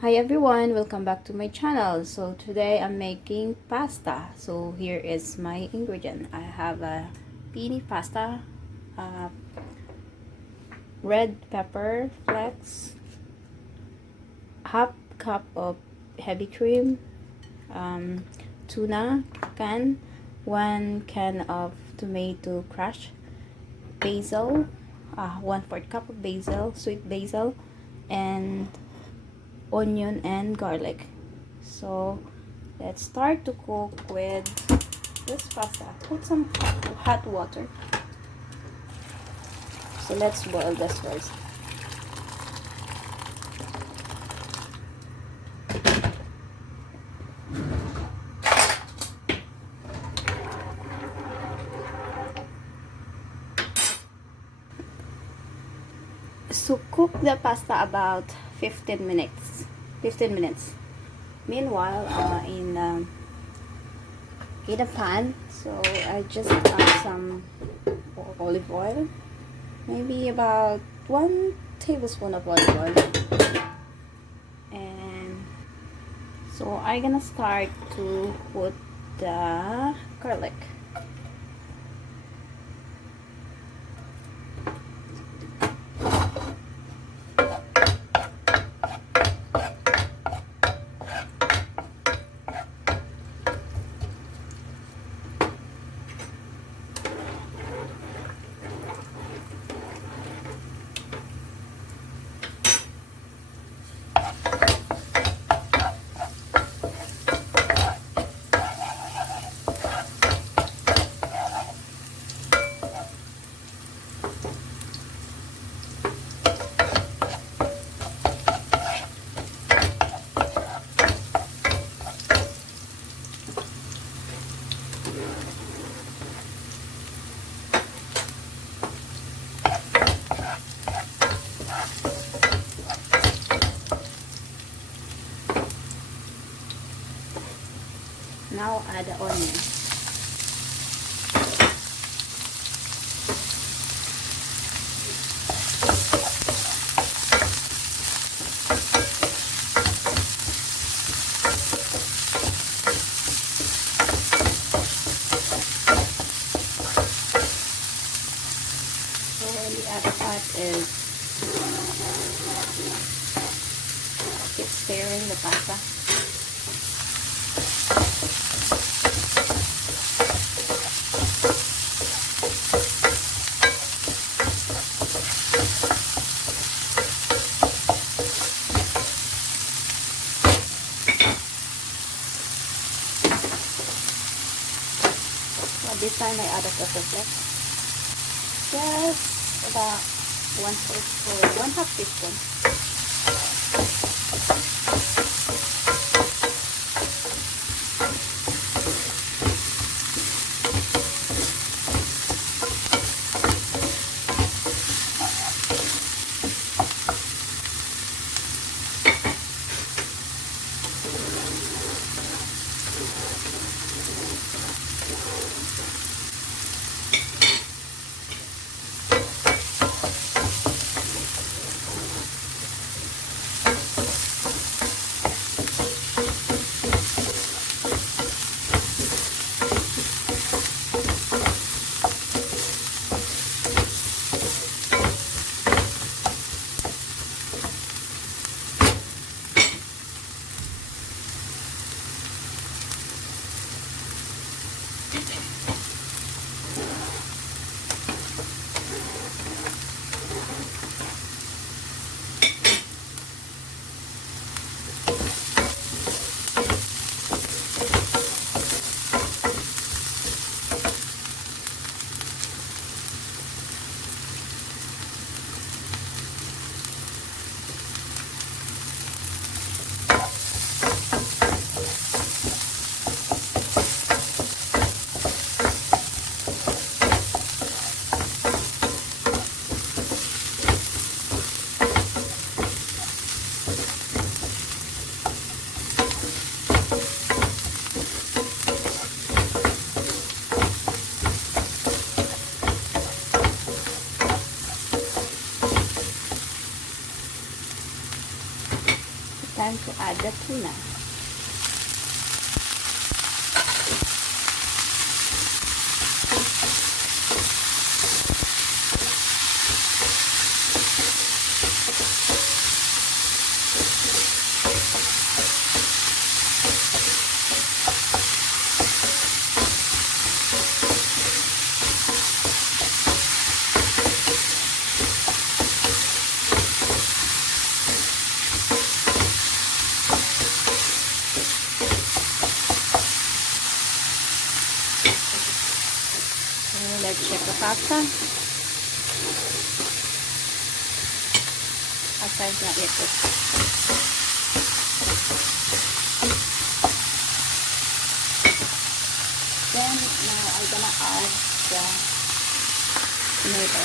Hi everyone, welcome back to my channel. So today I'm making pasta. So here is my ingredient. I have a pennie pasta, uh, red pepper flakes, half cup of heavy cream, tuna can, 1 can of tomato crush, basil, 1/4 cup of basil, sweet basil, and onion and garlic. So let's start to cook with this pasta. Put some hot water. So let's boil this first. So cook the pasta about 15 minutes. 15 minutes. Meanwhile, in a pan, so I just add some olive oil, maybe about 1 tablespoon of olive oil, and so I'm gonna start to put the garlic. Now add the onion. So the other part is keep stirring the pasta. This time I add a pepper flakes. Just about 1/2 teaspoon. time to add the tuna. Let's check the pasta. Pasta is not yet cooked. Then now I'm gonna add the tomato.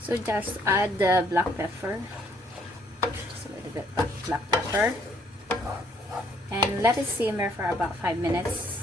So just add the black pepper, just a little bit black pepper, and let it simmer for about 5 minutes.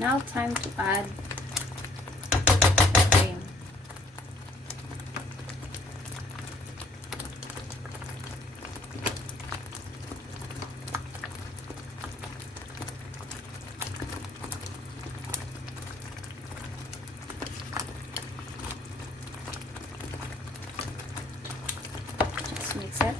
Now time to add the cream. Just mix it.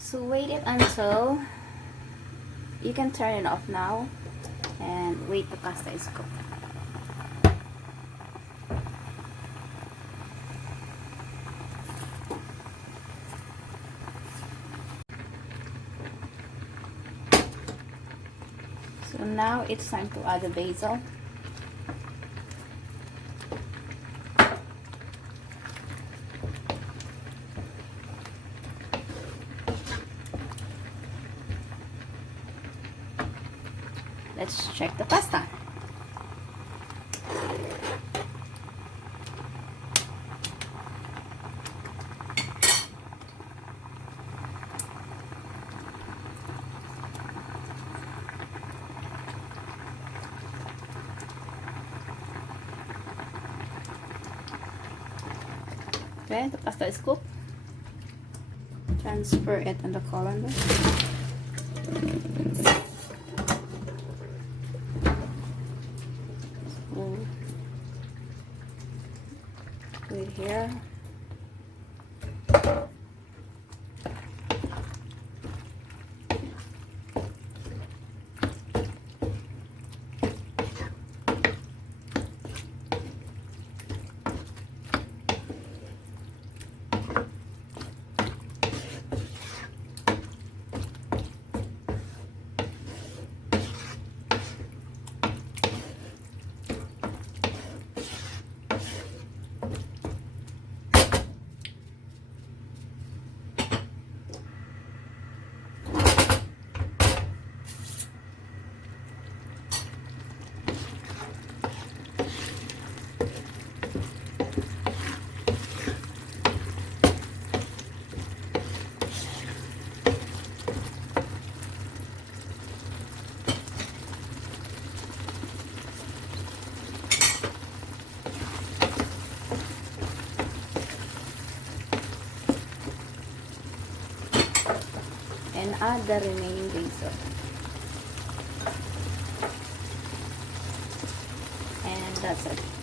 So wait it until you can turn it off now and wait the pasta is cooked. So now it's time to add the basil. Let's check the pasta. Okay, the pasta is cooked. Transfer it in the colander. Put it here. and add the remaining basil. And that's it.